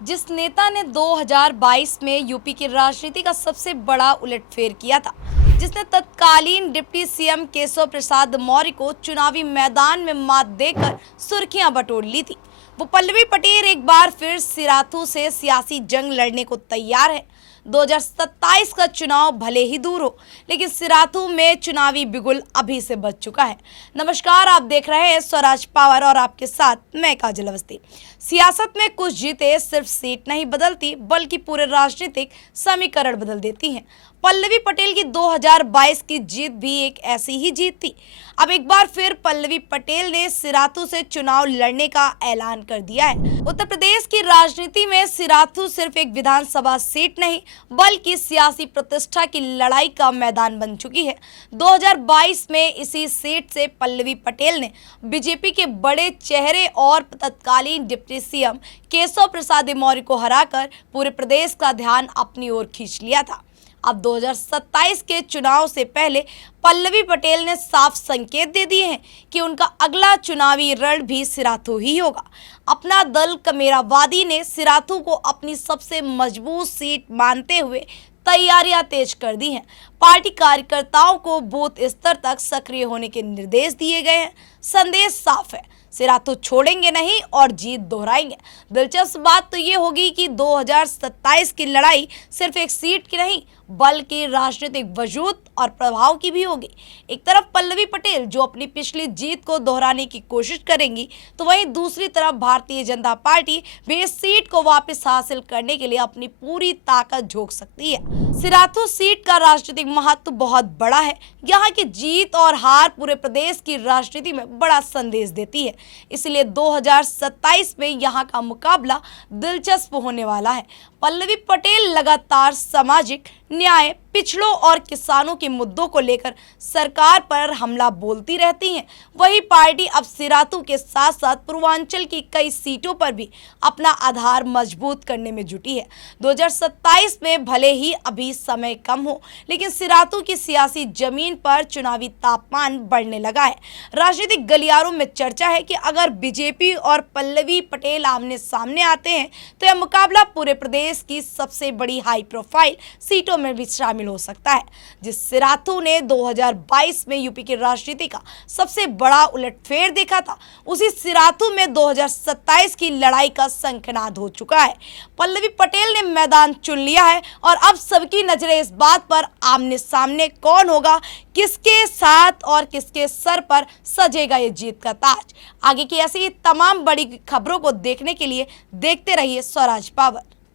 जिस नेता ने 2022 में यूपी की राजनीति का सबसे बड़ा उलटफेर किया था, जिसने तत्कालीन डिप्टी सीएम केशव प्रसाद मौर्य को चुनावी मैदान में मात देकर सुर्खियां बटोर ली थी, वो पल्लवी पटेल एक बार फिर सिराथू से सियासी जंग लड़ने को तैयार है। 2027 का चुनाव भले ही दूर हो, लेकिन सिराथू में चुनावी बिगुल अभी से बज चुका है। नमस्कार, आप देख रहे हैं स्वराज पावर और आपके साथ मैं काजल अवस्थी। सियासत में कुछ जीतें सिर्फ सीट नहीं बदलती, बल्कि पूरे राजनीतिक समीकरण बदल देती हैं। पल्लवी पटेल की 2022 की जीत भी एक ऐसी ही जीत थी। अब एक बार फिर पल्लवी पटेल ने सिराथू से चुनाव लड़ने का ऐलान कर दिया है। उत्तर प्रदेश की राजनीति में सिराथू सिर्फ एक विधानसभा सीट नहीं, बल्कि सियासी प्रतिष्ठा की लड़ाई का मैदान बन चुकी है। 2022 में इसी सीट से पल्लवी पटेल ने बीजेपी के बड़े चेहरे और तत्कालीन डिप्टी सीएम केशव प्रसाद मौर्य को हराकर पूरे प्रदेश का ध्यान अपनी ओर खींच लिया था। अब 2027 के चुनाव से पहले पल्लवी पटेल ने साफ संकेत दे दिए हैं कि उनका अगला चुनावी रण भी सिराथू ही होगा। अपना दल कमेरावादी ने सिराथू को अपनी सबसे मजबूत सीट मानते हुए तैयारियां तेज कर दी हैं। पार्टी कार्यकर्ताओं को बूथ स्तर तक सक्रिय होने के निर्देश दिए गए हैं। संदेश साफ है, सिराथू छोड़ेंगे नहीं और जीत दोहराएंगे। दिलचस्प बात तो ये होगी कि 2027 की लड़ाई सिर्फ एक सीट की नहीं, बल्कि राजनीतिक वजूद और प्रभाव की भी होगी। एक तरफ पल्लवी पटेल जो अपनी पिछली जीत को दोहराने की कोशिश करेंगी, तो वहीं दूसरी तरफ भारतीय जनता पार्टी भी इस सीट को वापस हासिल करने के लिए अपनी पूरी ताकत झोंक सकती है। सिराथू सीट का राजनीतिक महत्व बहुत बड़ा है। यहाँ की जीत और हार पूरे प्रदेश की राजनीति में बड़ा संदेश देती है। इसलिए 2027 में यहाँ का मुकाबला दिलचस्प होने वाला है। पल्लवी पटेल लगातार सामाजिक न्याय, पिछड़ों और किसानों के मुद्दों को लेकर सरकार पर हमला बोलती रहती हैं। वही पार्टी अब सिराथू के साथ साथ पूर्वांचल की कई सीटों पर भी अपना आधार मजबूत करने में जुटी है। 2027 में भले ही अभी समय कम हो, लेकिन सिराथू की सियासी जमीन पर चुनावी तापमान बढ़ने लगा है। राजनीतिक गलियारों में चर्चा है कि अगर बीजेपी और पल्लवी पटेल आमने सामने आते हैं, तो यह मुकाबला पूरे प्रदेश की सबसे बड़ी हाई प्रोफाइल सीटों में भी शामिल हो सकता है। जिस सिराथू ने 2022 में यूपी की राजनीति का सबसे बड़ा उलटफेर देखा था, उसी सिराथू में 2027 की लड़ाई का शंखनाद हो चुका है। पल्लवी पटेल ने मैदान चुन लिया है और अब सबकी नजरें इस बात पर आमने सामने कौन होगा, किसके साथ और किसके सर पर सजेगा ये जीत का ताज। आगे की ऐसी तमाम बड़ी खबरों को देखने के लिए देखते रहिए स्वराज पावर।